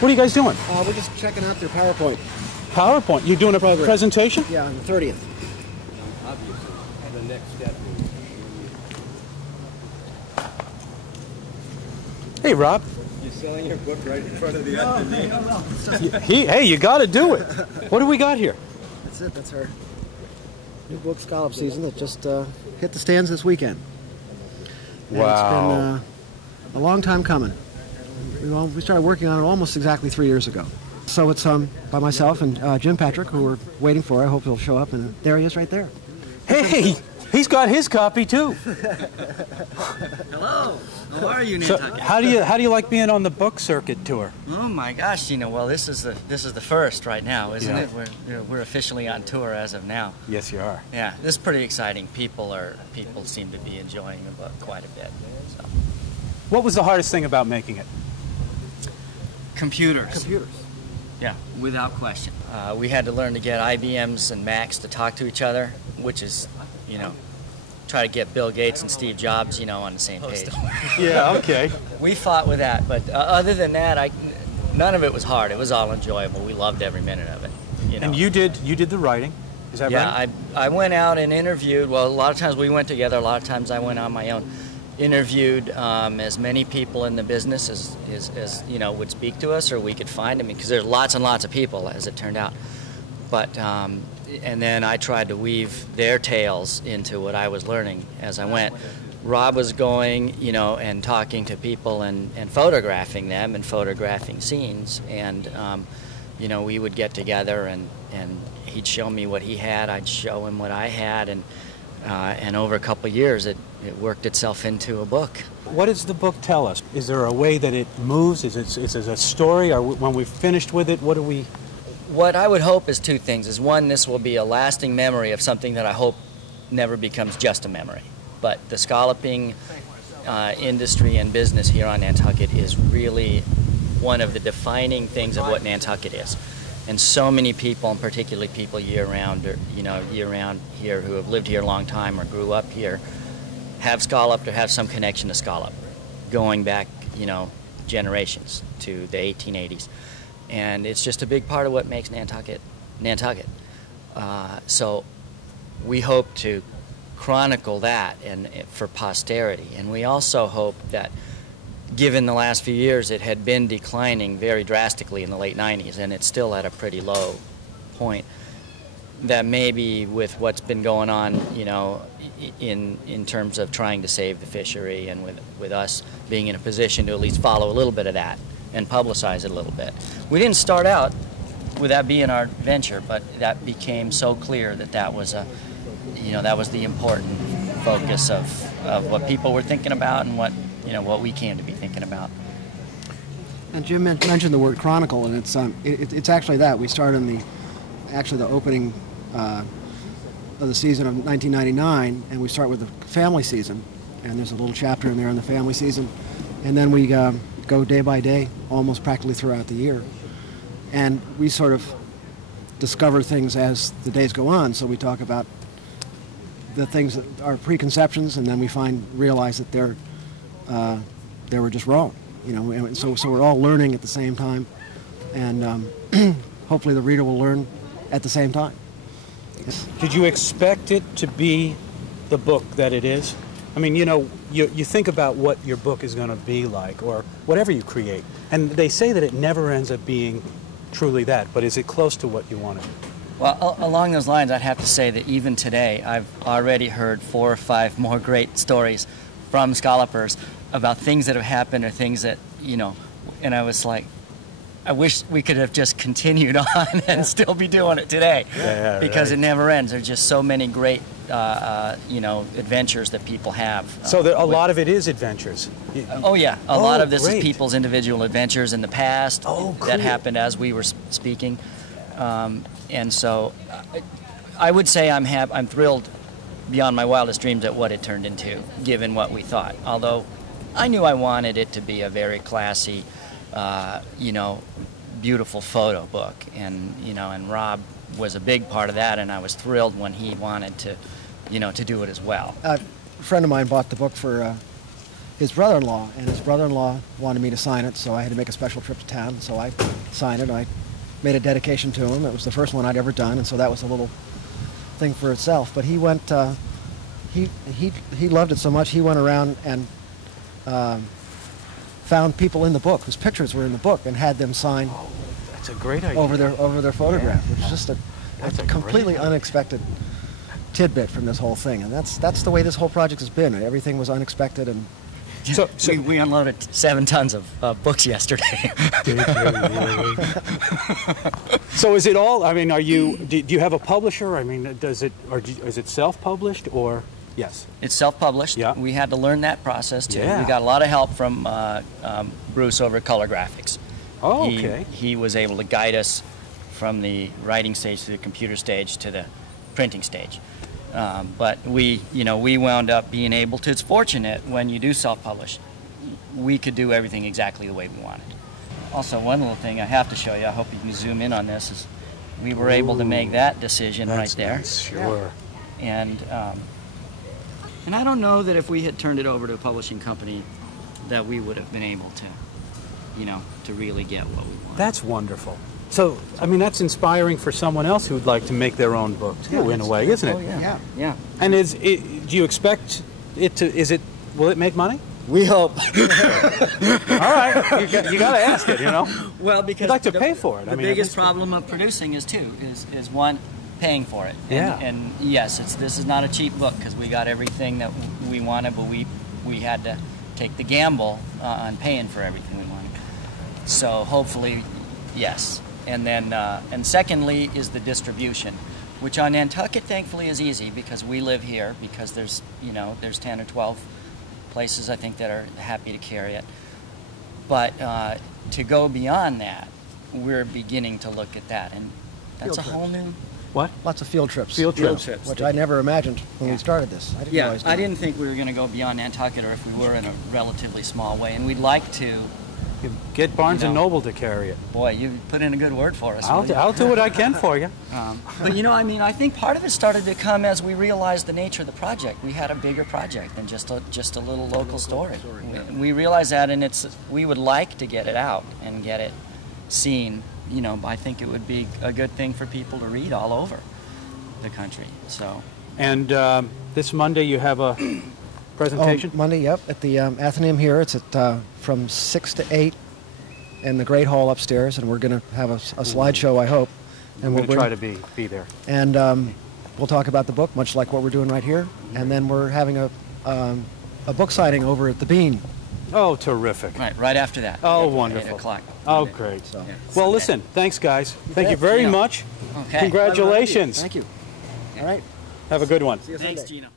What are you guys doing? We're just checking out their PowerPoint. PowerPoint? You're doing a presentation? Yeah, on the 30th. Obviously, the next step is... Hey, Rob. You're selling your book right in front of the attendee? Hey, you got to do it. What do we got here? That's it. That's our new book, Scallop Season, that just hit the stands this weekend. And Wow. It's been a long time coming. We started working on it almost exactly 3 years ago. So it's by myself and Jim Patrick, who we're waiting for. I hope he'll show up, and there he is right there. Hey, he's got his copy too. Hello. How are you, So Nantucket? how do you like being on the book circuit tour? Oh my gosh, well, this is the first right now, isn't Yeah. it? We're officially on tour as of now. Yes, you are. Yeah, this is pretty exciting. People seem to be enjoying the book quite a bit. So. What was the hardest thing about making it? Computers. Computers. Yeah, without question. We had to learn to get IBMs and Macs to talk to each other, which is, try to get Bill Gates and Steve Jobs, on the same page. Yeah, okay. We fought with that, but other than that, none of it was hard. It was all enjoyable. We loved every minute of it. And you did the writing, is that right? Yeah, I went out and interviewed. Well, a lot of times we went together. A lot of times I went on my own. Interviewed as many people in the business as would speak to us, or we could find them, because there's lots and lots of people, as it turned out. But and then I tried to weave their tales into what I was learning as I went. Rob was going, and talking to people and photographing them and photographing scenes, and we would get together and he'd show me what he had, I'd show him what I had, and over a couple of years it worked itself into a book. What does the book tell us? Is there a way that it moves? Is it a story? Or when we've finished with it, what do we... What I would hope is two things. Is one, this will be a lasting memory of something that I hope never becomes just a memory. But the scalloping industry and business here on Nantucket is really one of the defining things of what Nantucket is. And so many people, and particularly people year-round here who have lived here a long time or grew up here, have scalloped or have some connection to scallop, going back, generations to the 1880s. And it's just a big part of what makes Nantucket, Nantucket. So we hope to chronicle that and for posterity. And we also hope that, given the last few years, it had been declining very drastically in the late 90s, and it's still at a pretty low point, that maybe with what's been going on, in terms of trying to save the fishery, and with us being in a position to at least follow a little bit of that and publicize it a little bit. We didn't start out with that being our venture, but that became so clear that was that was the important focus of what people were thinking about and what we came to be thinking about. And Jim mentioned the word chronicle, and it's actually that. We start in the opening of the season of 1999, and we start with the family season, and there's a little chapter in there on the family season, and then we go day by day, almost practically throughout the year, and we sort of discover things as the days go on. So we talk about the things that are preconceptions, and then we realize that they were just wrong, and so we're all learning at the same time, and hopefully the reader will learn at the same time. Did you expect it to be the book that it is? I mean, you think about what your book is going to be like, or whatever you create, and they say that it never ends up being truly that, but is it close to what you wanted? Well, along those lines, I'd have to say that even today, I've already heard 4 or 5 more great stories from scallopers about things that have happened, or things that, and I was like, I wish we could have just continued on and still be doing it today, because right. It never ends. There's just so many great, adventures that people have. So a lot of it is adventures. Oh yeah, a lot of this great. is people's individual adventures in the past that happened as we were speaking, and so I would say I'm thrilled beyond my wildest dreams at what it turned into, given what we thought. Although I knew I wanted it to be a very classy, beautiful photo book, and Rob was a big part of that, and I was thrilled when he wanted to do it as well. A friend of mine bought the book for his brother-in-law, and his brother-in-law wanted me to sign it, so I had to make a special trip to town. So I signed it. I made a dedication to him. It was the first one I'd ever done, and so that was a little thing for itself. But he went, he loved it so much, he went around and found people in the book whose pictures were in the book and had them sign That's a great idea. over their photograph, which is just a That's a completely great idea. unexpected tidbit from this whole thing. And that's the way this whole project has been. Everything was unexpected, and So We unloaded 7 tons of books yesterday. So is it all? I mean, do you have a publisher? I mean, is it self-published or yes? It's self-published. Yeah. We had to learn that process too. Yeah. We got a lot of help from Bruce over at Color Graphics. Oh, okay. He was able to guide us from the writing stage to the computer stage to the printing stage. But we wound up being able to. It's fortunate when you do self-publish. We could do everything exactly the way we wanted. Also, one little thing I have to show you, I hope you can zoom in on this, is we were able to make that decision right there. Nice, sure. And I don't know that if we had turned it over to a publishing company that we would have been able to, to really get what we wanted. That's wonderful. So, I mean, that's inspiring for someone else who'd like to make their own book too, in a way, isn't it? Oh, yeah. yeah. And do you expect it to? Will it make money? We hope. All right, you got to ask it, Well, because you'd like to pay for it. The I mean, biggest problem of producing is one, paying for it. Yeah. And yes, this is not a cheap book because we got everything that we wanted, but we had to take the gamble on paying for everything we wanted. So hopefully, yes. And then, and secondly is the distribution, which on Nantucket thankfully is easy because we live here. Because there's 10 or 12 places I think that are happy to carry it. But to go beyond that, we're beginning to look at that, and that's Field a whole new. What? Lots of field trips. Field trips. Which I never imagined when we started this. I didn't realize I that. didn't think we were going to go beyond Nantucket, or if we were in a relatively small way, and we'd like to. You get Barnes and Noble to carry it. Boy, you put in a good word for us. will you? I'll do what I can for you. But I think part of it started to come as we realized the nature of the project. We had a bigger project than just a little local story. We realized that, and we would like to get it out and get it seen. I think it would be a good thing for people to read all over the country. So. And this Monday you have a presentation? Oh, Monday, yep, at the Athenaeum here. It's at from 6 to 8 in the Great Hall upstairs, and we're going to have a slideshow, I hope. And we'll try to be there. And we'll talk about the book, much like what we're doing right here. And then we're having a book signing over at the Bean. Oh, terrific. Right after that. Oh, at wonderful. 8 o'clock. Oh, Monday. great. So. Yeah. Well, listen, thanks, guys. Thank you bet. very Yeah. much. Okay. Congratulations. Thank you. All right. Have a good one. See you Thanks, Sunday. Gino.